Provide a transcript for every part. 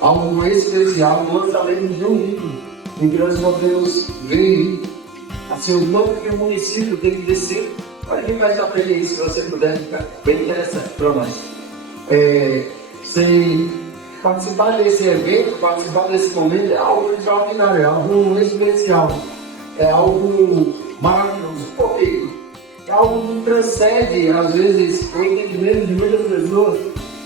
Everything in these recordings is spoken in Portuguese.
algo especial no lançamento de um livro, em que nós podemos ver assim, o quanto que o município tem que descer. Olha quem vai aprender isso, se você puder, ficar bem interessante para nós. Sem participar desse evento, participar desse momento é algo extraordinário, é algo especial, é algo maravilhoso. Por quê? É algo que transcende, às vezes, o entendimento de muitas pessoas.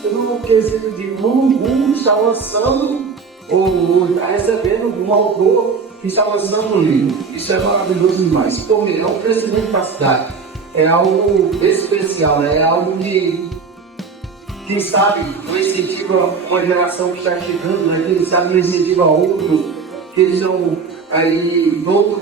Eu não quesito de um está lançando ou está recebendo um autor que está lançando um livro. Isso é maravilhoso demais. Porque é um crescimento da cidade. É algo especial, é algo que, quem sabe, não incentiva uma geração que está chegando, né? Quem sabe não incentiva outro, que eles estão aí pronto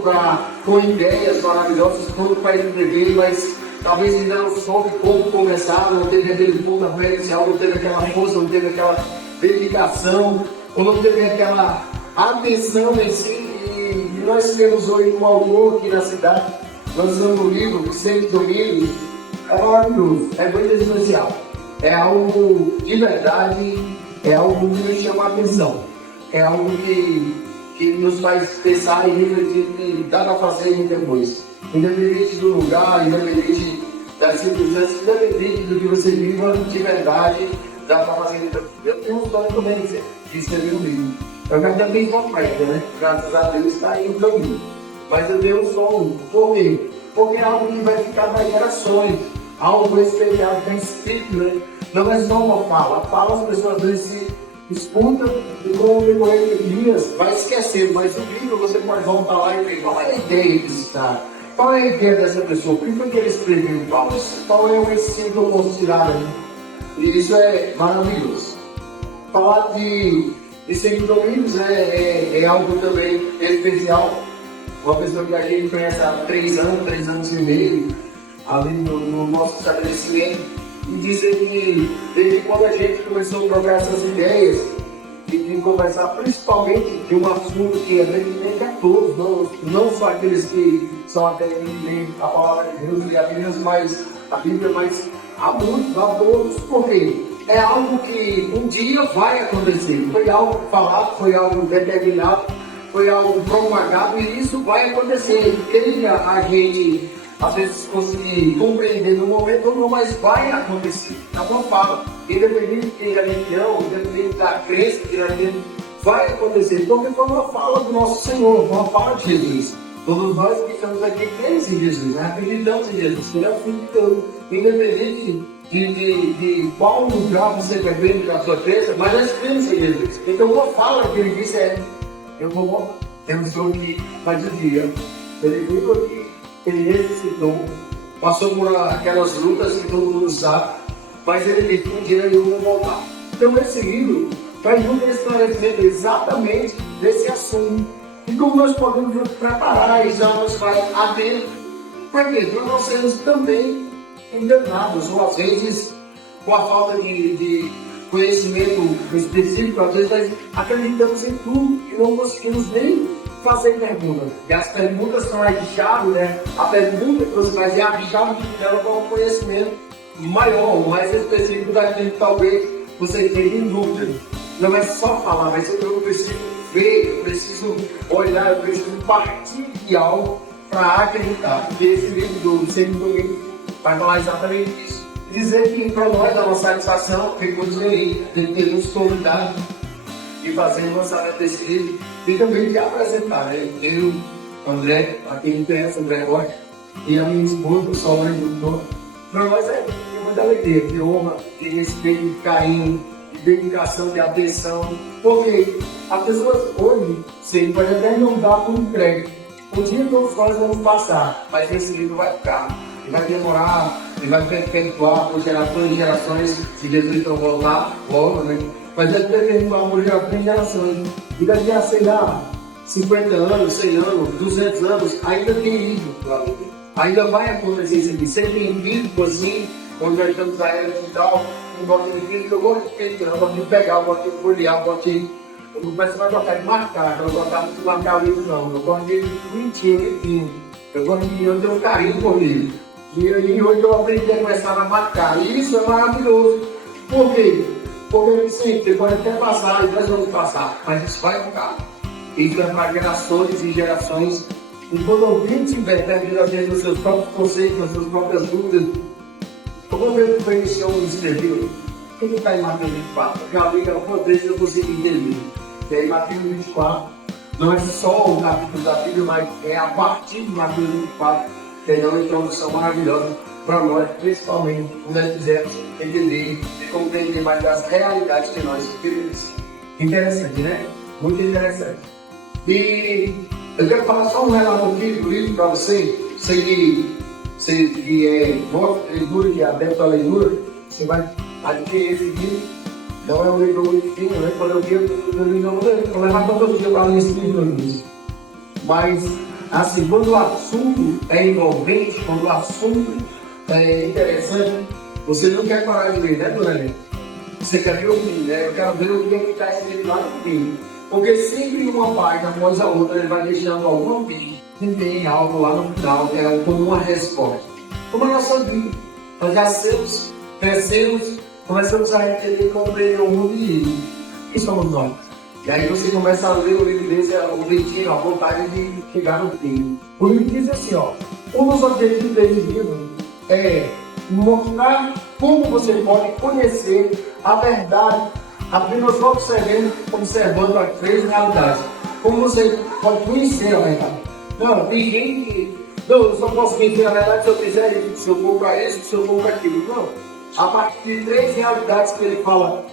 com ideias maravilhosas, pronto para escrever, mas talvez ainda não soube como começar, não teve aquele pontapé inicial, não teve aquela força, não teve aquela dedicação, ou não teve aquela atenção em si. E nós temos hoje um autor aqui na cidade, lançando um livro, Vicente Domingos. É maravilhoso, é muito especial. É algo de verdade, é algo que nos chama a atenção. É algo que nos faz pensar e refletir que dá para fazer muita coisa. Independente do lugar, independente das circunstâncias, independente do que você viva, de verdade, dá para fazer. Eu tenho um sonho também de escrever um livro. Eu já fiz uma prática, né? Graças a Deus está aí no caminho. Mas eu tenho um sonho. Por quê? Porque é algo que vai ficar para gerações. Algo especial que é escrito, né? Não é só uma fala. A fala as pessoas às vezes se escutam e com o decorrer de dias vai esquecer. Mas o livro você pode voltar lá e ver qual é a ideia desse cara. Qual é a ideia dessa pessoa? Por que ele escreveu? Qual é o ensino que eu posso tirar aí? E isso é maravilhoso. Falar de Vicente Domingos é algo também especial. Uma pessoa que a gente conhece há 3 anos e meio, ali no nosso estabelecimento, e dizer que desde quando a gente começou a trocar essas ideias, e de conversar principalmente de um assunto que é pertinente a todos, não só aqueles que são até que a palavra de Deus e a Bíblia, mas a muitos, a todos, porque é algo que um dia vai acontecer. Foi algo falado, foi algo determinado, foi algo propagado e isso vai acontecer. Tem a gente, às vezes, conseguir compreender no momento ou não, mas vai acontecer. É uma fala. Independente de religião, independente da crença que a gente vai acontecer. Porque foi uma fala do nosso Senhor, uma fala de Jesus. Todos nós que estamos aqui cremos em Jesus, né? Acreditamos em Jesus. Ele é o Filho de Deus. Independente de qual lugar você quer ver na sua crença, mas nós cremos em Jesus. Então, uma fala que ele disse é: eu vou morrer. Eu não estou aqui mais um dia. Ele veio aqui, ele ressuscitou, passou por aquelas lutas que todo mundo sabe, mas ele disse: um dia eu vou voltar. Então, esse livro faz um esclarecimento exatamente desse assunto. E como nós podemos nos preparar e já nos vai atento. Para quê? Para não sermos também enganados, ou às vezes, com a falta de conhecimento específico, às vezes nós acreditamos em tudo e não conseguimos nem fazer perguntas. E as perguntas são a chave, né? A pergunta que você faz é a chave que leva para um conhecimento maior, mais específico daquilo que talvez você tenha em dúvida. Não é só falar, mas eu preciso ver, eu preciso olhar, eu preciso partir de algo para acreditar. Porque esse livro do Vicente Domingos vai falar exatamente isso. Dizer que para nós a nossa satisfação ficamos aí, de ter nos convidado de fazer o lançamento desse livro e também de apresentar, né? Eu, André, a quem me conhece, André Rocha, e a minha esposa, Solange Doutor. Para nós é muita alegria, de honra, de respeito, de carinho, de dedicação, de atenção, porque as pessoas hoje, sim, pode até não dar por entregue. Um dia todos nós vamos passar, mas esse livro vai ficar. Ele vai demorar, ele vai perpetuar por gerações e gerações, se Jesus não voltar, volta, né? Mas vai perpetuar por gerações e gerações. E daqui a, sei lá, 50 anos, 100 anos, 200 anos, ainda tem livro, claro. Ainda vai acontecer isso aqui. Sempre tem livro assim, quando nós estamos na era digital, não gosto de livro, eu gosto de escrever, eu gosto de pegar, eu gosto de folhear, eu gosto de... Eu não começo a gostar de marcar, eu não gosto de marcar o livro, não. Eu gosto de bonitinho. Eu gosto de... Eu tenho um carinho por livro. E hoje eu aprendi a começar a marcar. E isso é maravilhoso. Por quê? Porque sim, você pode até passar, e nós vamos passar, mas isso vai ficar. Isso é para gerações e gerações. E quando alguém tiver perdido os seus próprios conceitos, as suas próprias dúvidas, como ver que foi esse homem escreveu? O que está em Mateus 24? Eu já li que algumas vezes eu consigo entender. E aí, Mateus 24 não é só o capítulo da Bíblia, mas é a partir de Mateus 24 que é uma introdução maravilhosa para nós, principalmente, quando nós quisermos entender e compreender mais das realidades que nós vivemos. Interessante, né? Muito interessante. E eu quero falar só um relato aqui do livro para você, que é boa leitura, que é adepto à leitura, você vai adquirir esse livro. Não é um livro muito fino, né? Quando eu vi, eu levar todos os dias para ler esse livro. Mas, assim, quando o assunto é envolvente, quando o assunto é interessante, você não quer parar de ler, né, dona Helena? Você quer ver o fim, né? Eu quero ver o que está escrito lá no fim. Porque sempre uma página após a outra ele vai deixando alguma pista. E tem algo lá no final que é como uma resposta. Como a nossa vida. Nós nascemos, crescemos, começamos a entender e compreender o mundo e quem somos nós. E aí você começa a ler o livro desse, o leitinho, a vontade de chegar no fim. O livro diz assim, ó, um dos objetivos desse livro é mostrar como você pode conhecer a verdade apenas observando as três realidades. Como você pode conhecer a verdade. Não, tem gente que não, eu só posso conhecer a verdade se eu fizer isso, se eu for para isso, se eu for para aquilo. Não. A partir de três realidades que ele fala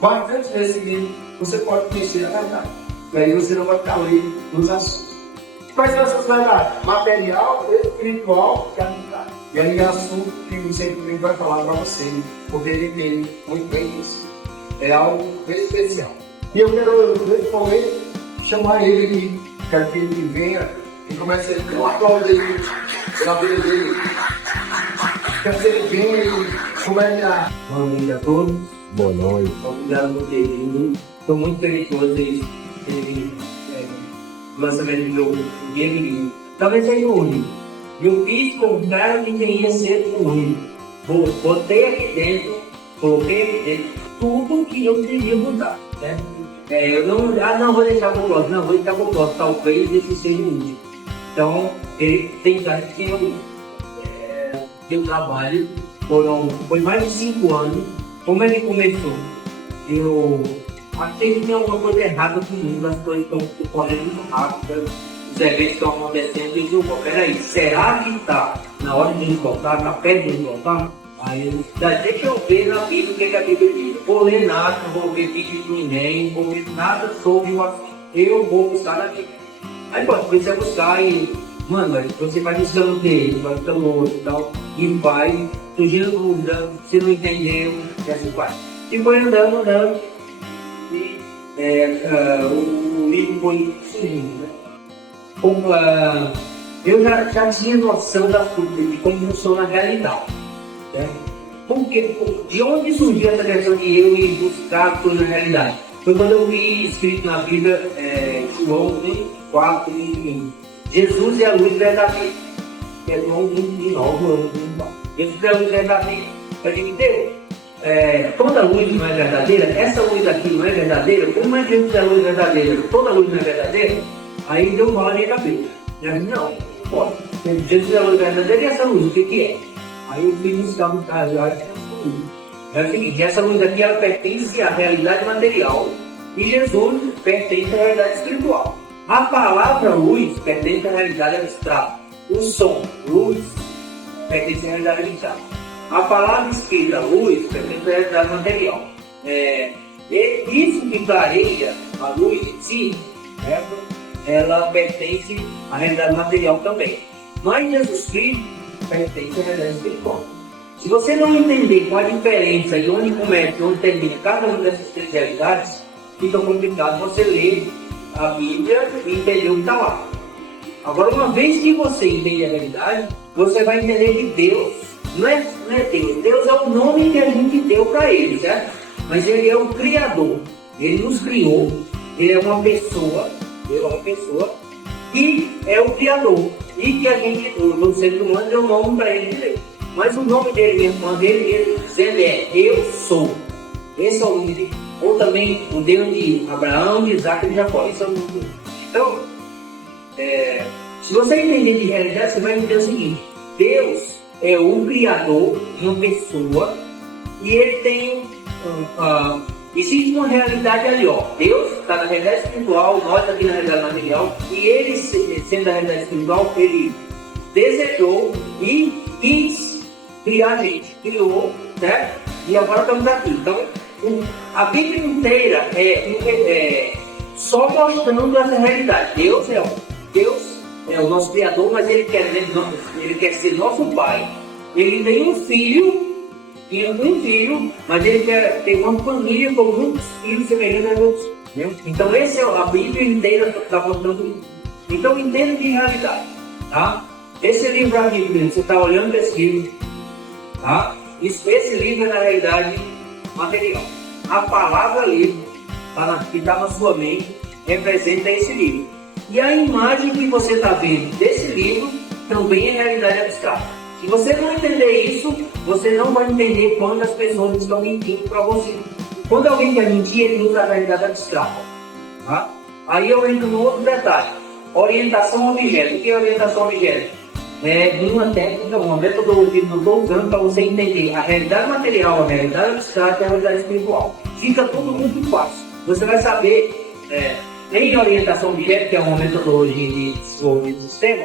bastante nesse livro, você pode conhecer a verdade. E aí você não vai ficar livre nos assuntos. Quais são essas verdades? Material, espiritual e amizade. E aí é assunto que o Senhor vai falar para você, porque ele entende muito bem isso. É algo bem especial. E eu quero, principalmente, chamar ele aqui, quero que ele venha e comece a ter uma prova dele, na vida dele. Quero que ele venha e comece a... Boa noite a todos. Boa noite. Obrigado por ter vindo. Estou muito feliz com vocês terem lançamento do meu primeiro livro. Talvez seja o único. Eu fiz com o cara que queria ser o único. Botei aqui dentro, coloquei aqui dentro tudo que eu queria mudar, né? Eu não vou deixar com o próximo, não vou deixar com o próximo, talvez esse seja o último. Então, ele tem que eu trabalho, foi mais de 5 anos. Como ele começou? Eu achei que tinha alguma coisa errada comigo, as coisas estão correndo muito rápido, os eventos estão acontecendo, e eu digo, peraí, será que está na hora de voltar, está perto de voltar? Aí, deixa eu ver na Bíblia o que a Bíblia diz. Não vou ler nada, não vou ver vídeo de ninguém, não vou ver nada sobre o assunto. Eu vou buscar na Bíblia. Aí pode comecei a buscar e, mano, você vai buscando dele, vai buscando outro e tal, e vai surgindo dúvida, você não entendeu, e assim vai. E foi andando, e o livro foi surgindo, né? Eu já tinha noção de como funciona a realidade. Porque, de onde surgiu essa questão de eu ir buscar coisa na realidade? Foi quando eu vi escrito na Bíblia, João 4, Jesus é a luz verdadeira. É João 29, Jesus é a luz verdadeira. Eu digo, Deus, toda luz não é verdadeira? Essa luz aqui não é verdadeira? Como é que Jesus é a luz verdadeira? Toda luz não é verdadeira? Aí deu mal na minha cabeça. Eu disse, não, pode. Jesus é a luz verdadeira e essa luz, o que é? Aí eu fui buscar no caso, é o seguinte, essa luz aqui ela pertence à realidade material e Jesus pertence à realidade espiritual. A palavra luz pertence à realidade abstrata. O som, luz, pertence à realidade abstrata. A palavra escrita, luz, pertence à realidade material. Isso que clareia a luz em si, ela pertence à realidade material também. Mas Jesus Cristo pertence à realidade espiritual. Se você não entender qual a diferença e onde começa e onde termina cada uma dessas três realidades, fica complicado você ler a Bíblia e entender o que está lá. Agora, uma vez que você entende a realidade, você vai entender que Deus não é Deus. Deus é o nome que a gente deu para Ele, certo? Mas Ele é o Criador. Ele nos criou. Ele é uma pessoa. E é o Criador. E que a gente, os seres humanos, deu nome para ele direito. Mas o nome dele mesmo, quando ele dizendo é Eu Sou. Esse é o nome de... Ou também o Deus de Abraão, de Isaac e de Jacó. Esse é o nome dele. Então, se você entender de realidade, você vai entender o seguinte: Deus é o Criador de uma pessoa e ele tem existe uma realidade ali, ó. Deus está na realidade espiritual, nós aqui na realidade material, e ele, sendo a realidade espiritual, ele desejou e quis criar a gente, criou, né? E agora estamos aqui. Então, a Bíblia inteira é só mostrando essa realidade. Deus é o nosso Criador, mas ele quer ser nosso Pai. Ele tem um filho, mas ele quer ter uma família com muitos filhos semelhantes a outros. Então, esse é a Bíblia inteira está mostrando isso. Então, entenda de realidade. Tá? Esse livro aqui, você está olhando para esse livro. Tá? Esse livro é, na realidade, material. A palavra livro que está na sua mente representa esse livro. E a imagem que você está vendo desse livro também é realidade abstrata. Se você não entender isso, você não vai entender quando as pessoas estão mentindo para você. Quando alguém quer mentir, ele usa a realidade abstrata. Tá? Aí eu entro no outro detalhe. Orientação ao objeto. O que é orientação ao objeto? É uma técnica, uma metodologia que eu estou usando para você entender a realidade material, a realidade abstrata e a realidade espiritual. Fica tudo muito fácil. Você vai saber, em orientação ao objeto, que é uma metodologia de desenvolvimento do sistema,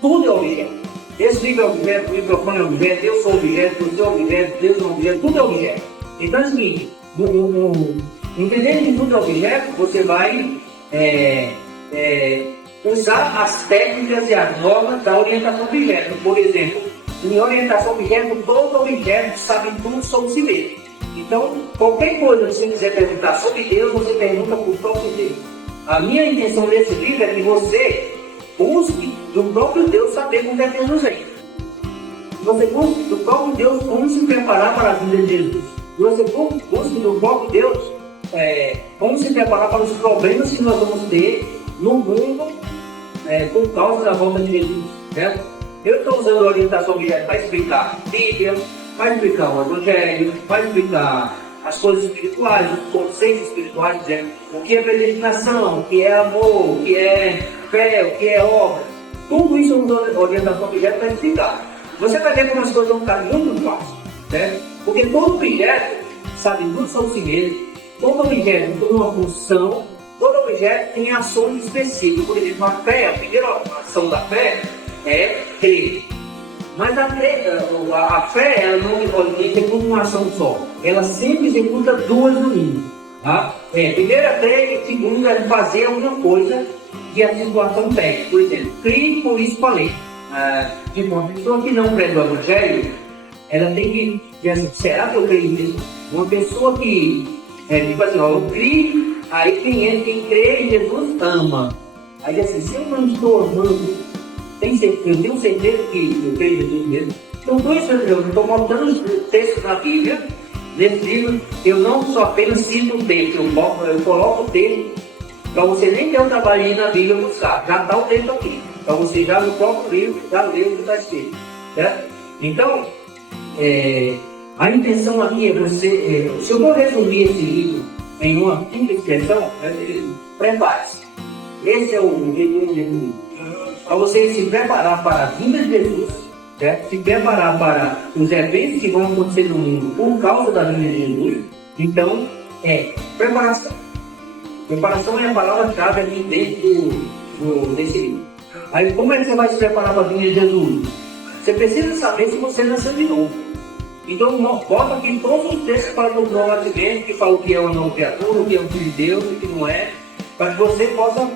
tudo é objeto. Esse livro é objeto, o microfone é objeto, eu sou objeto, você é objeto, Deus é objeto, tudo é objeto. Então é o seguinte, entendendo que tudo é objeto, você vai usar as técnicas e as normas da orientação ao objeto. Por exemplo, em orientação ao objeto, todo objeto sabe tudo sobre si mesmo. Então, qualquer coisa que você quiser perguntar sobre Deus, você pergunta para o próprio Deus. A minha intenção nesse livro é que você busque do próprio Deus saber como é que Jesus é. Você busque do próprio Deus como se preparar para a vida de Jesus. Você busque do próprio Deus como se preparar para os problemas que nós vamos ter no mundo por causa da volta de Jesus. Certo? Eu estou usando a orientação objeto para explicar a Bíblia, para explicar o Evangelho, para explicar as coisas espirituais, os conceitos espirituais, o que é predestinação, o que é amor, o que é fé, o que é obra. Tudo isso eu uso a orientação objeto para explicar. Você vai ver como as coisas vão ficar muito fáceis, certo? Porque todo objeto sabe tudo sobre si mesmo, todo objeto tem uma função, todo objeto tem ações específicas. Por exemplo, a fé, a primeira ação da fé é crer. Mas a fé, ela não executa uma ação só. Ela sempre executa duas no mínimo. Tá? Primeira crer e segunda é fazer alguma coisa que a situação pede. Por exemplo, crer, por isso falei. Uma pessoa que não crê no Evangelho, ela tem que dizer assim, será que eu creio mesmo? Uma pessoa que, tipo assim, eu creio, aí quem crê em Jesus ama. Aí diz assim, se eu não estou amando, eu tenho certeza que eu creio em Jesus mesmo. Então, eu estou mostrando os textos na Bíblia. Nesse livro, eu não só apenas cito o texto, eu coloco o texto para você nem ter o trabalho de ir na Bíblia buscar. Já está o texto aqui. Para você já no próprio livro, já ler o que está escrito. Certo? Então, a intenção aqui é você. Se eu vou resumir esse livro em uma simples expressão, prepare-se. Esse é o resumo desse livro. Para você se preparar para a vinda de Jesus, certo? Se preparar para os eventos que vão acontecer no mundo por causa da vinda de Jesus. Então, preparação. Preparação é a palavra-chave aqui dentro desse livro. Aí, como é que você vai se preparar para a vinda de Jesus? Você precisa saber se você nasceu de novo. Então, bota aqui todos os textos que falam do novo nascimento, que falam que é uma nova criatura, que é um filho de Deus e que não é, para que você possa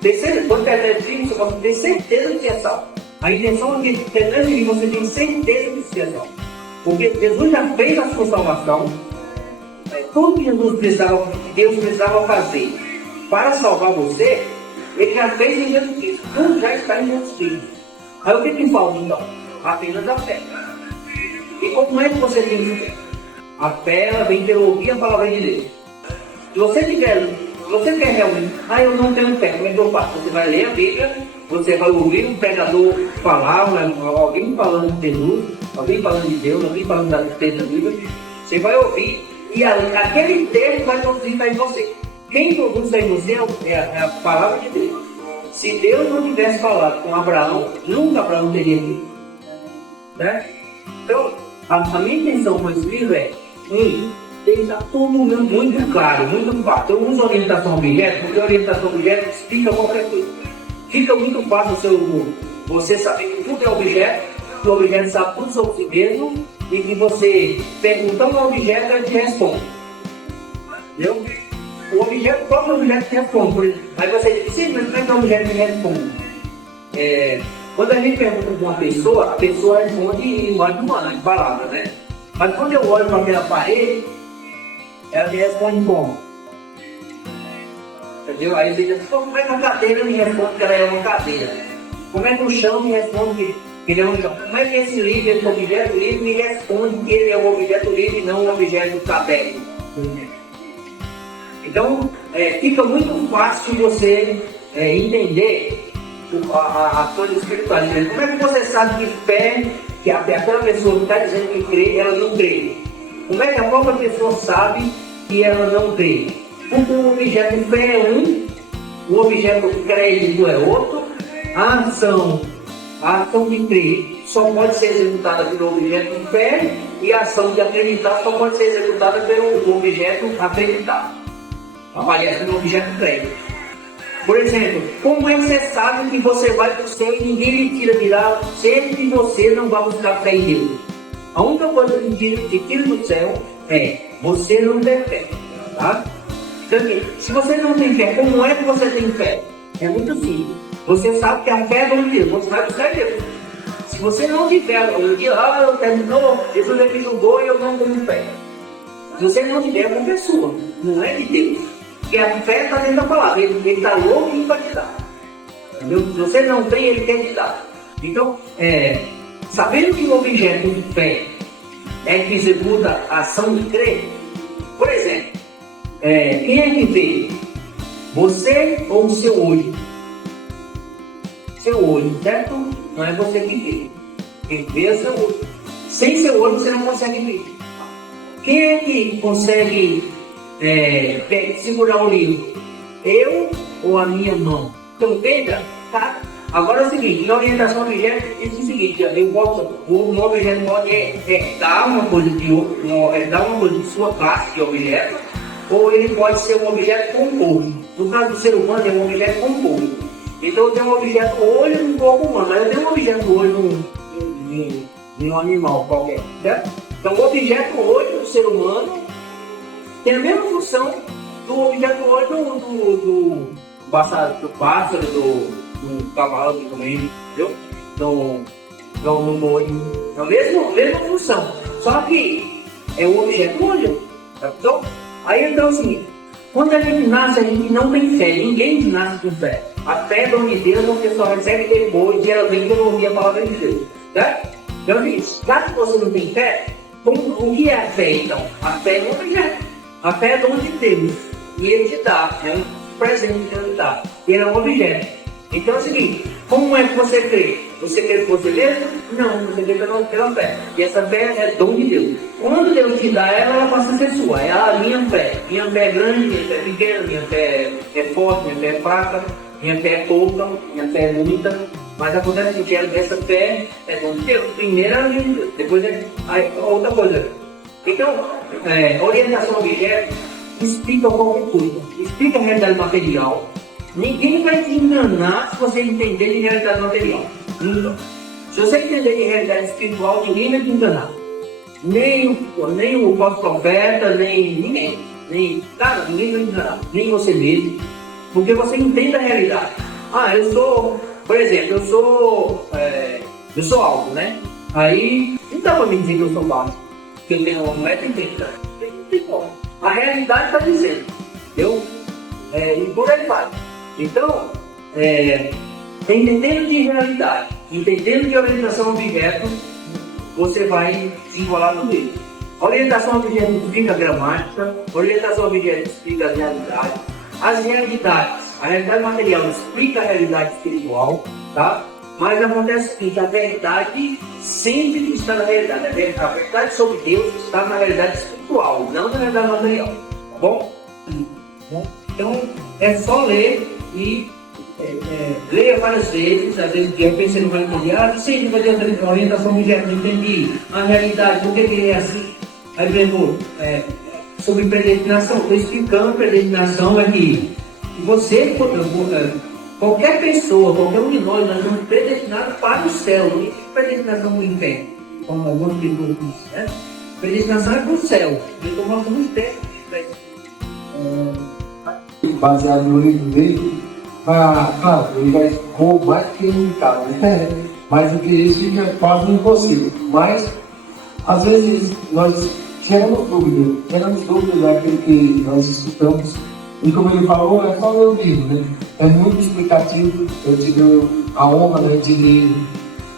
ter certeza, quando você possa ter certeza de que é salvo. A intenção é que, terminando de você tem certeza de que é salvo. Porque Jesus já fez a sua salvação. Tudo que Deus precisava fazer para salvar você, Ele já fez em Jesus Cristo. Tudo já está em Jesus Cristo. Aí o que falta então? Apenas a fé. E como é que você tem fé? A fé, ela vem pelo ouvir a palavra de Deus. Se você quer realmente, eu não tenho fé, como é que eu faço? Você vai ler a Bíblia, você vai ouvir um pregador falar, alguém falando de Jesus, alguém falando de Deus, alguém falando da existência da Bíblia. Você vai ouvir E aquele texto vai produzir em você. Quem produz em você é a palavra de Deus. Se Deus não tivesse falado com Abraão, nunca Abraão teria vindo. Né? Então, a minha intenção com esse livro é deixar tudo muito claro, muito fácil. Eu uso orientação a objeto, porque a orientação a objeto explica qualquer coisa. Fica muito fácil você saber que tudo é objeto, que o objeto sabe tudo sobre si mesmo, e que você perguntando ao objeto, ele te responde. Entendeu? O próprio objeto te responde. Por exemplo, aí você diz, sim, mas como é que o objeto me responde? Quando a gente pergunta para uma pessoa, a pessoa responde em linguagem humana, em palavras, né? Mas quando eu olho para aquela parede, ela me responde como? Entendeu? Aí você diz, como é que a cadeira me responde que ela é uma cadeira? Como é que o chão me responde que ele é um chão? Como é que esse livro, esse objeto livre, me responde que ele é um objeto livre e não um objeto caderno? Então, fica muito fácil você entender as coisas espirituais. Como é que você sabe que fé, que aquela pessoa que está dizendo que crê, ela não crê? Como é que a própria pessoa sabe que ela não crê? Porque o objeto de fé é um, o objeto de crédito é outro, a ação de crer só pode ser executada pelo objeto de fé e a ação de acreditar só pode ser executada pelo objeto acreditado. Aliás, pelo objeto de crédito. Por exemplo, como é que você sabe que você vai para o céu e ninguém lhe tira de lá, sempre que você não vai buscar fé em Deus? A única coisa que te tira do céu é você não ter fé. Tá? Então, se você não tem fé, como é que você tem fé? É muito simples. Você sabe que a fé é de Deus, você vai buscar Deus. Se você não tiver, terminou, Jesus me julgou e eu não tenho fé. Se você não tiver, é uma pessoa, não é de Deus. Porque a fé está dentro da palavra, ele está louco para te dar. Entendeu? Se você não tem, ele quer te dar. Então, sabendo que o objeto de fé é que executa a ação de crer, por exemplo, quem é que vê? Você ou o seu olho? Seu olho, certo? Não é você que vê. Quem vê é seu olho. Sem seu olho você não consegue ver. Quem é que consegue segurar o livro? Eu ou a minha mão? Então veja, tá? Agora é o seguinte, na orientação objeto, diz o seguinte, um objeto pode dar uma coisa de sua classe de objeto, ou ele pode ser um objeto composto. No caso do ser humano, é um objeto composto. Então eu tenho um objeto olho no corpo humano, mas eu tenho um objeto olho num animal qualquer, certo? Então o objeto olho do ser humano tem a mesma função do objeto olho do pássaro, do cavalo também, entendeu? No olho. É a mesma função. Só que é o objeto olho. Tá? Então, aí então é o seguinte, quando a gente nasce, a gente não tem fé, ninguém nasce com fé. A fé é dom de Deus, porque só recebe depois que ela vem que ouvir a palavra de Deus. Certo? Então, já que você não tem fé, o que é a fé então? A fé é um objeto. A fé é dom de Deus. E ele te dá, é um presente que ele dá. Ele é um objeto. Então é o seguinte, como é que você crê? Você crê por você mesmo? Não, você crê pela fé. E essa fé é dom de Deus. Quando Deus te dá ela passa a ser sua. É a minha fé. Minha fé é grande, minha fé é pequena, minha fé é forte, minha fé é fraca, minha fé é pouca, minha fé é muita. Mas acontece que essa fé é dom de Deus. Primeiro é de Deus, depois é outra coisa. Então, orientação objeto explica qualquer coisa. Explica a realidade material. Ninguém vai te enganar se você entender de realidade material. Nunca. Se você entender de realidade espiritual, ninguém vai te enganar. Nem o profeta, nem ninguém. Ninguém vai te enganar. Nem você mesmo. Porque você entende a realidade. Por exemplo, eu sou alto, né? Aí, não dá pra me dizer que eu sou baixo. Porque eu tenho 1,80 m. A realidade está dizendo. Entendeu? E por aí vai. Então, entendendo de realidade, entendendo de orientação a objeto, você vai desenrolar tudo isso. Orientação a objeto explica a gramática, orientação a objeto explica as realidades. As realidades, a realidade material explica a realidade espiritual, tá? Mas acontece que a verdade sempre está na realidade. A verdade sobre Deus está na realidade espiritual, não na realidade material. Tá bom? Então, é só ler e leia várias vezes. Às vezes eu pensei não vai entender. Sim, vai ter orientação objeto, não entendi. A realidade, por que é assim? Aí, por exemplo, sobre predestinação, estou explicando predestinação aqui. Você, qualquer pessoa, qualquer um de nós somos predestinados para o céu, não existe predestinação para o inferno. Como alguns pessoas dizem, né? Predestinação é para o céu. Então, nós somos testes. Baseado no livro dele, claro, ele vai roubar que ele tá, né? Mas o que isso fica quase impossível. Mas, às vezes, nós tiramos dúvida daquilo que nós escutamos. E como ele falou, é só ler o livro, né? É muito explicativo. Eu tive a honra, né, de ler,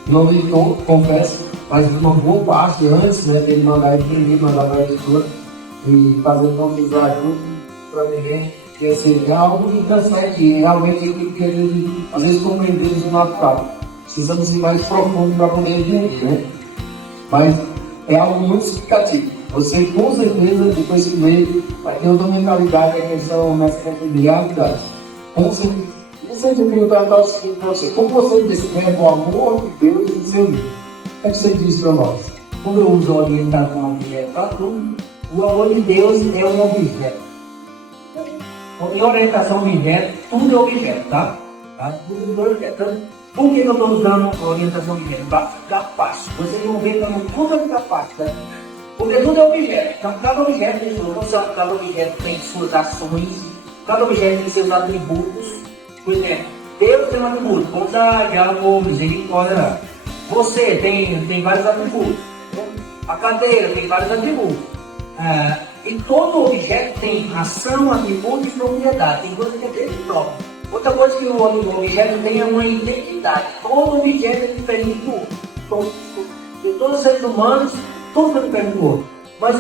não li todo, confesso, mas uma boa parte antes, né, dele mandar imprimir, mandar para a editora e fazer nossos ajudos para ninguém. Porque assim, é algo que transcende realmente aquilo que ele, às vezes, compreendemos no natural. Precisamos ir mais profundo para poder entender, né? Mas é algo muito significativo. Você, com certeza, depois que ler, vai ter outra mentalidade da questão nessa questão de realidade. Com certeza. E se eu perguntar o seguinte para você: como você descreve o amor de Deus em seu livro? O que você diz para nós? Quando eu uso a orientação objeto para tudo, o amor de Deus é um objeto. Em orientação objeto, tudo é objeto, tá? Tudo é objeto. Então, por que eu estou usando a orientação objeto? Para ficar fácil. Vocês vão ver como tudo vai ficar fácil, tá? Porque tudo é objeto. Então, cada objeto tem sua função, cada objeto tem suas ações, cada objeto tem seus atributos. Por exemplo, Deus tem um atributo: bondade, amor, misericórdia. Você tem vários atributos. A cadeira tem vários atributos. E todo objeto tem ação, atributo e propriedade. Tem coisa que é dele próprio. Outra coisa que o objeto tem é uma identidade. Todo objeto é diferente do outro. Todos os seres humanos, todos são diferentes do outro. Mas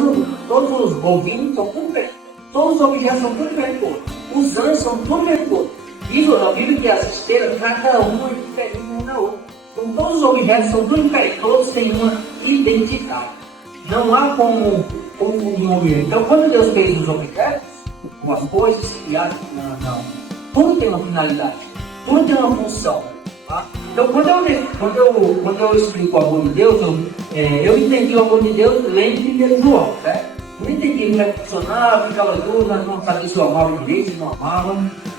todos os bovinos são tudo diferentes. Todos os objetos são tudo diferentes do outro. Os anjos são tudo diferentes do outro. Diz na Bíblia que as estrelas, cada uma é diferente uma da outra. Então todos os objetos são tudo diferentes. Todos têm uma identidade. Não há como confundir um objeto. Então, quando Deus fez os objetos, com as coisas criadas, tudo tem uma finalidade, tudo tem uma função. Tá? Então, quando eu explico o amor de Deus, eu entendi o amor de Deus lendo de João, né? Não entendi como é que funcionava, ficava tudo, nós não sabíamos se eu amava direito, se não amava,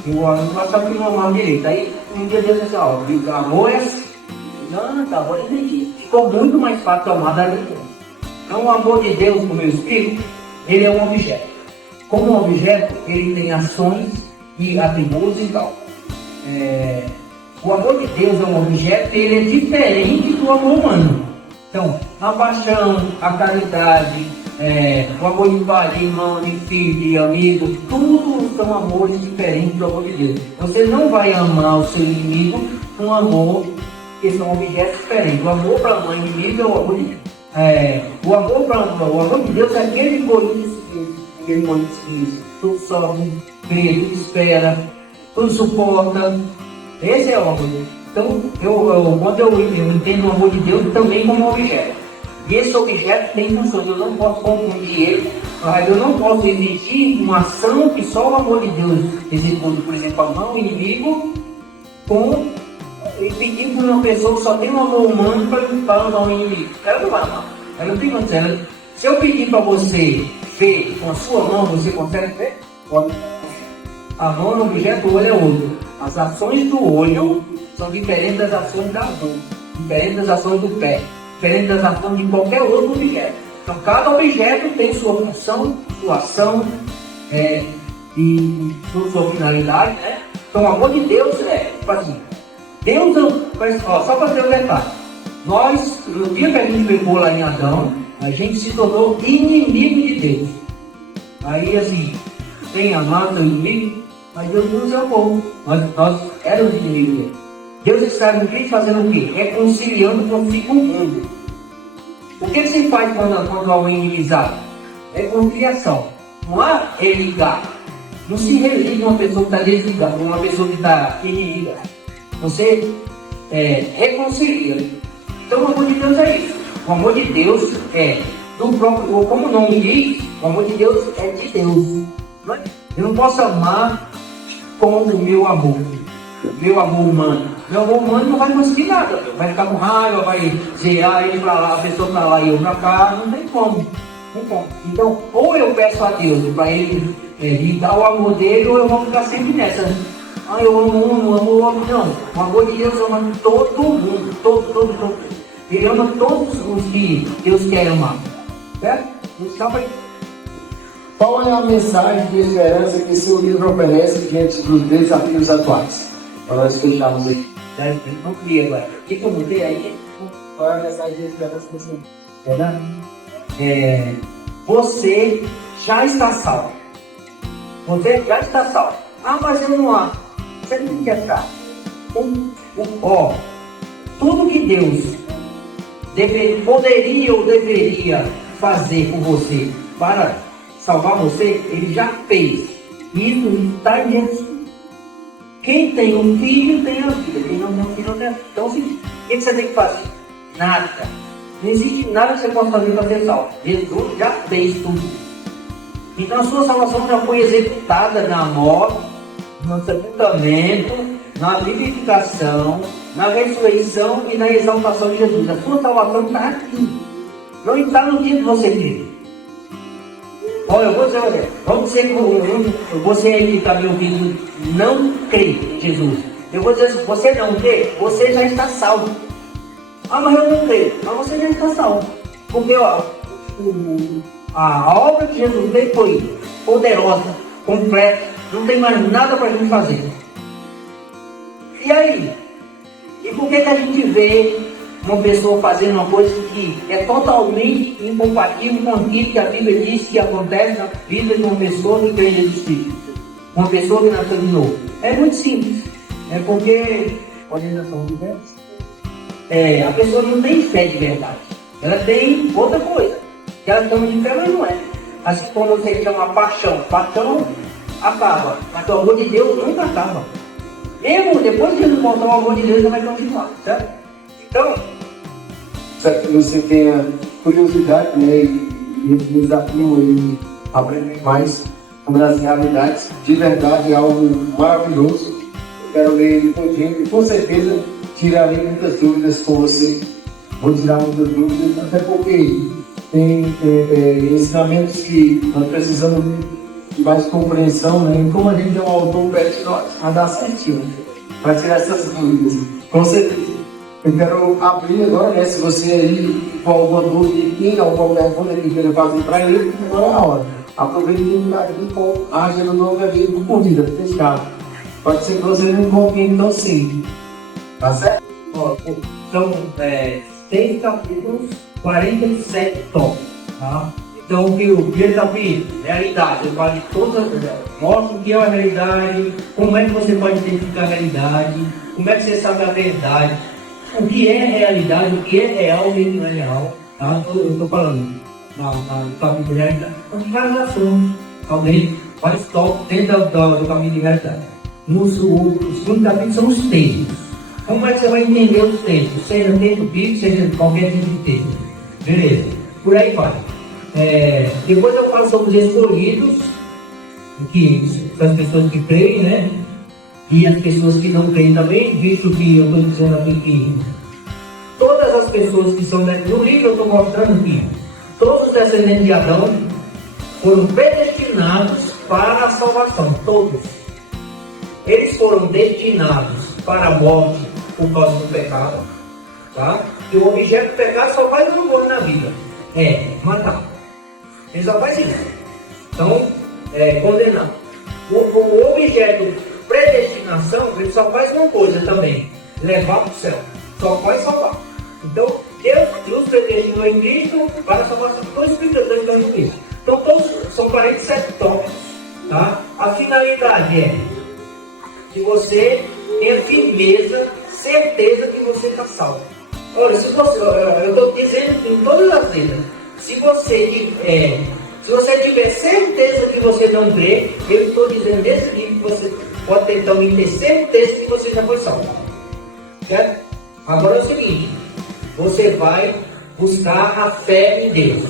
eu achava que não amava direito. Aí, um dia Deus disse: o amor é assim. Não, tá, agora eu entendi. Ficou muito mais fácil amar da gente. Então, o amor de Deus, como eu explico, ele é um objeto. Como um objeto, ele tem ações e atributos e tal. O amor de Deus é um objeto e ele é diferente do amor humano. Então, a paixão, a caridade, o amor de pai, de irmão, de filho, de amigo, tudo são amores diferentes do amor de Deus. Você não vai amar o seu inimigo com amor, que são objetos diferentes. O amor para um inimigo é o amor de Deus. O amor de Deus é aquele Coríntios que tudo sofre, crê, tudo espera, tudo suporta. Esse é o amor de Deus. Então, quando eu entendo o amor de Deus também como objeto. E esse objeto tem funções, eu não posso confundir ele, eu não posso exigir uma ação que só o amor de Deus executa, por exemplo, amar um inimigo e pedir para uma pessoa que só tem um amor humano para amar um inimigo. Ela não vai amar, ela não tem condição. Se eu pedir para você ver com a sua mão, você consegue ver? Pode. A mão é um objeto, o olho é outro. As ações do olho são diferentes das ações da mão, diferentes das ações do pé, diferentes das ações de qualquer outro objeto. Então, cada objeto tem sua função, sua ação e sua finalidade, né? Então, o amor de Deus tipo assim, Deus, só para ter um detalhe, nós, no dia que a gente pegou lá em Adão, a gente se tornou inimigo de Deus. Aí, assim, tem amado o inimigo, mas Deus nos amou. Nós éramos inimigos dele. Deus está no Cristo fazendo o quê? Reconciliando consigo o mundo. O que se faz quando há uma inimizade? Reconciliação. Não há religar. Não se religa uma pessoa que está desligada, uma pessoa que está inimiga. Você reconcilia. Então o amor de Deus é isso. O amor de Deus é do próprio, como o nome diz, o amor de Deus é de Deus. Não é? Eu não posso amar com o meu amor humano. Meu amor humano não vai conseguir nada. Vai ficar com raiva, vai zerar ele pra lá, a pessoa pra lá e eu pra cá. Não tem como. Então, ou eu peço a Deus para ele me dar o amor dele, ou eu vou ficar sempre nessa. Eu amo um, amo o outro. Não. O amor de Deus ama todo mundo. Todo. Ele ama todos os que Deus quer amar. Certo? Então, Qual é a mensagem de esperança que seu livro oferece diante dos desafios atuais? Para nós fecharmos aqui. Vamos ver agora. O que eu mudei aí? Qual é a mensagem de esperança que você Você já está salvo. Você já está salvo. Mas eu não acho. Você não quer estar. Tudo que Deus poderia ou deveria fazer por você para salvar você, Ele já fez. Isso está em Jesus. Quem tem um filho tem a vida. Quem não tem um filho não tem a vida. Então, assim, o que você tem que fazer? Nada. Não existe nada que você possa fazer para ser salvo. Jesus já fez tudo. Então a sua salvação já foi executada na morte, no sepultamento, na vivificação, na ressurreição e na exaltação de Jesus. A sua salvação está aqui. Não está no dia que você crê. Eu vou dizer, vamos dizer que você aí que está me ouvindo não crê em Jesus. Eu vou dizer, se você não crê, você já está salvo. Mas eu não creio. Mas você já está salvo. Porque a obra que Jesus fez foi poderosa, completa. Não tem mais nada para a gente fazer. E aí? E por que a gente vê uma pessoa fazendo uma coisa que é totalmente incompatível com aquilo que a Bíblia diz que acontece na vida de uma pessoa que tem Jesus Cristo? Uma pessoa que nasceu de novo. É muito simples. É porque organização diversa. A pessoa não tem fé de verdade. Ela tem outra coisa. Que ela chama de fé, mas não é. Assim como você chama paixão. Paixão acaba. Mas o amor de Deus nunca acaba. Mesmo depois de ele mostrar o amor de Deus, ele vai continuar. Certo? Então, que você tenha curiosidade, né? E desafio e aprender mais sobre as realidades. De verdade, é algo maravilhoso. Eu quero ler ele todinho e com certeza tirarei muitas dúvidas com você. Vou tirar muitas dúvidas, até porque tem ensinamentos que nós precisamos de mais compreensão, né? E como a gente é um autor, pede nós a dar certinho, para tirar essas dúvidas. Com certeza. Eu quero abrir agora, né? Se você aí com alguma dúvida aqui, alguma pergunta que queira fazer para ele, agora é a hora. Aproveite e ficar aqui com a agenda do organismo por corrida, fechado. Pode ser que você não compreenda tão simples. Tá certo? São 6 capítulos, 47 tópicos, tá? Então, o primeiro capítulo é a realidade. Eu falo de todas, mostra o que é a realidade, como é que você pode identificar a realidade, como é que você sabe a verdade, o que é realidade, o que é real e o que não é real, tá? Eu estou falando no capítulo de realidade. Então, vários assuntos, alguém faz tópicos dentro do capítulo de realidade. No segundo capítulo são os textos. Como é que você vai entender os textos? Seja texto bíblico, seja qualquer tipo de texto. Beleza. Por aí vai. Depois eu falo sobre os escolhidos, que são as pessoas que creem, né? E as pessoas que não creem também, visto que eu estou dizendo aqui que todas as pessoas que são no livro eu estou mostrando que todos os descendentes de Adão foram predestinados para a salvação. Todos. Eles foram destinados para a morte por causa do pecado, tá? E o objeto do pecado só faz um homem na vida, matar. Ele só faz isso. Então, condenar. O objeto predestinação, ele só faz uma coisa também, levar para o céu. Só pode salvar. Então, Deus nos predestinou em Cristo para a salvação. Todos os espíritos de Cristo. Então, todos são 47 tópicos, tá? A finalidade é que você tenha firmeza, certeza que você está salvo. Olha, se você, eu estou dizendo em todas as letras, se você tiver certeza que você não crê, eu estou dizendo nesse livro que você pode então ter certeza que você já foi salvo. Certo? Agora é o seguinte, você vai buscar a fé em Deus.